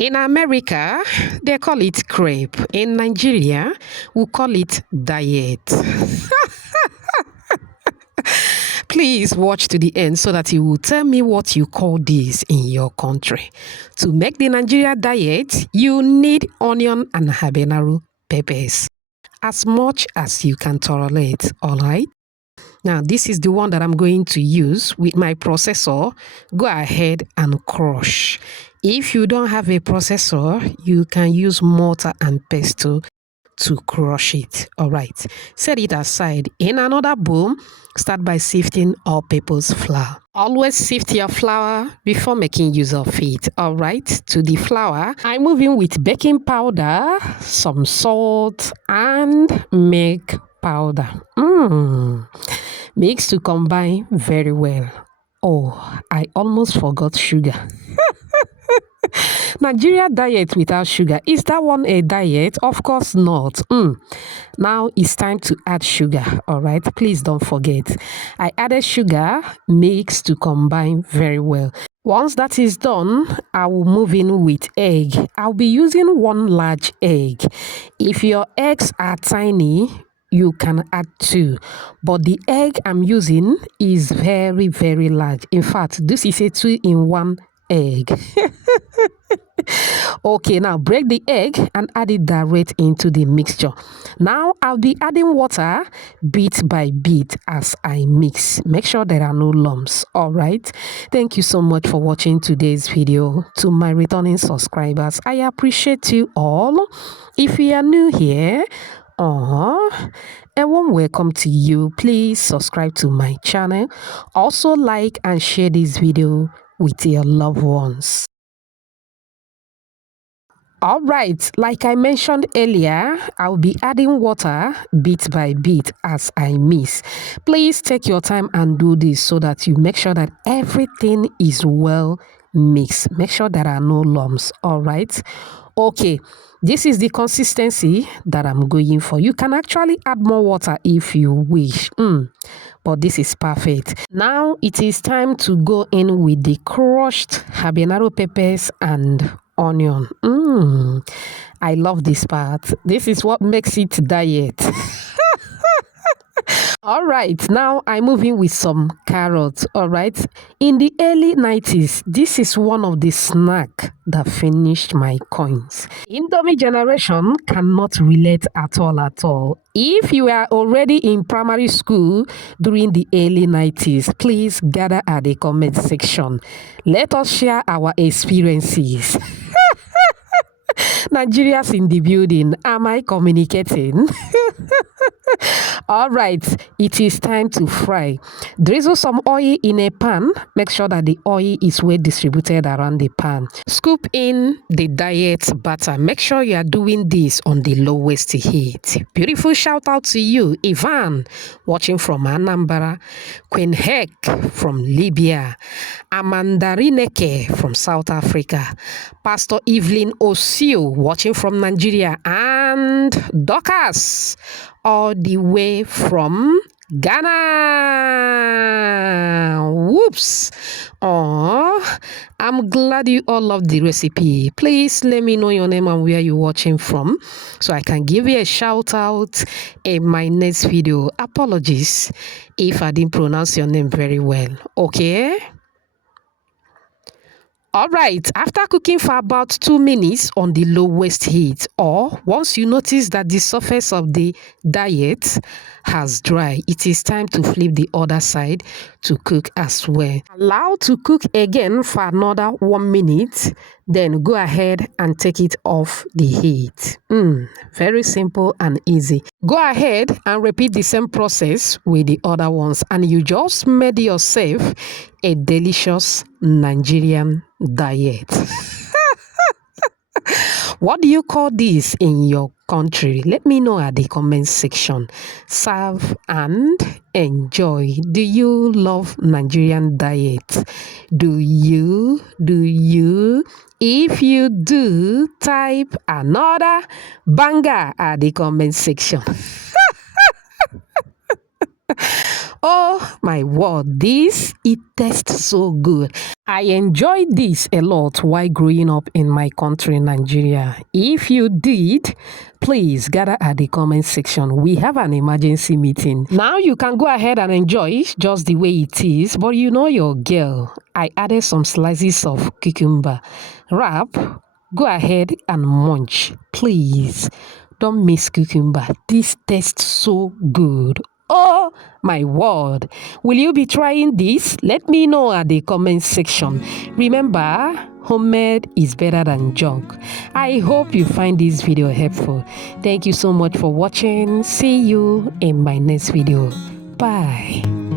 In America, they call it CRAPE. In Nigeria, we call it diet. Please watch to the end so that you will tell me what you call this in your country. To make the Nigeria diet, you need onion and habanero peppers as much as you can tolerate, all right? Now, this is the one that I'm going to use with my processor. Go ahead and crush. If you don't have a processor, you can use mortar and pestle to crush it. All right. Set it aside. In another bowl, start by sifting all-purpose flour. Always sift your flour before making use of it. All right. To the flour, I move in with baking powder, some salt, and milk powder. Mix to combine very well. Oh, I almost forgot sugar. Nigeria diet without sugar. Is that one a diet? Of course not. Now it's time to add sugar. All right. Please don't forget. I added sugar, mix to combine very well. Once that is done, I will move in with egg. I'll be using 1 large egg. If your eggs are tiny, you can add 2, but the egg I'm using is very, very large. In fact, this is a 2-in-1 egg. Okay, now break the egg and add it direct into the mixture. Now I'll be adding water bit by bit as I mix. Make sure there are no lumps. All right. Thank you so much for watching today's video. To my returning subscribers, I appreciate you all. If you are new here, a warm welcome to you. Please subscribe to my channel. Also like and share this video with your loved ones. All right, like I mentioned earlier, I'll be adding water bit by bit as I mix. Please take your time and do this so that you make sure that everything is well mixed. Make sure there are no lumps. All right. Okay, this is the consistency that I'm going for. You can actually add more water if you wish. But this is perfect. Now it is time to go in with the crushed habanero peppers and onion. I love this part. This is what makes it diet. All right, now I move in with some carrots. All right, in the early 90s, this is one of the snacks that finished my coins. Indomie generation cannot relate at all. If you are already in primary school during the early 90s, please gather at the comment section. Let us share our experiences. Nigerians in the building, am I communicating? All right, it is time to fry. Drizzle some oil in a pan. Make sure that the oil is well distributed around the pan. Scoop in the diet batter. Make sure you are doing this on the lowest heat. Beautiful shout out to you, Ivan, watching from Anambra, Queen Heck from Libya, Amandarineke from South Africa, Pastor Evelyn Osio watching from Nigeria, and Dorcas all the way from Ghana. Whoops. I'm glad you all love the recipe. Please let me know your name and where you're watching from so I can give you a shout out in my next video. Apologies if I didn't pronounce your name very well. Okay? All right, after cooking for about 2 minutes on the lowest heat, or once you notice that the surface of the diet has dried, it is time to flip the other side to cook as well. Allow to cook again for another 1 minute, then go ahead and take it off the heat. Very simple and easy. Go ahead and repeat the same process with the other ones, and you just made yourself a delicious Nigerian diet. What do you call this in your country? Let me know at the comment section. Serve and enjoy. Do you love Nigerian diet? Do you? If you do, type another banger at the comment section. Oh my word, it tastes so good. I enjoyed this a lot while growing up in my country, Nigeria. If you did, please gather at the comment section. We have an emergency meeting. Now you can go ahead and enjoy it just the way it is, but you know your girl. I added some slices of cucumber. Wrap, go ahead and munch, please. Don't miss cucumber. This tastes so good. Oh my word. Will you be trying this? Let me know at the comment section. Remember, homemade is better than junk. I hope you find this video helpful. Thank you so much for watching. See you in my next video. Bye.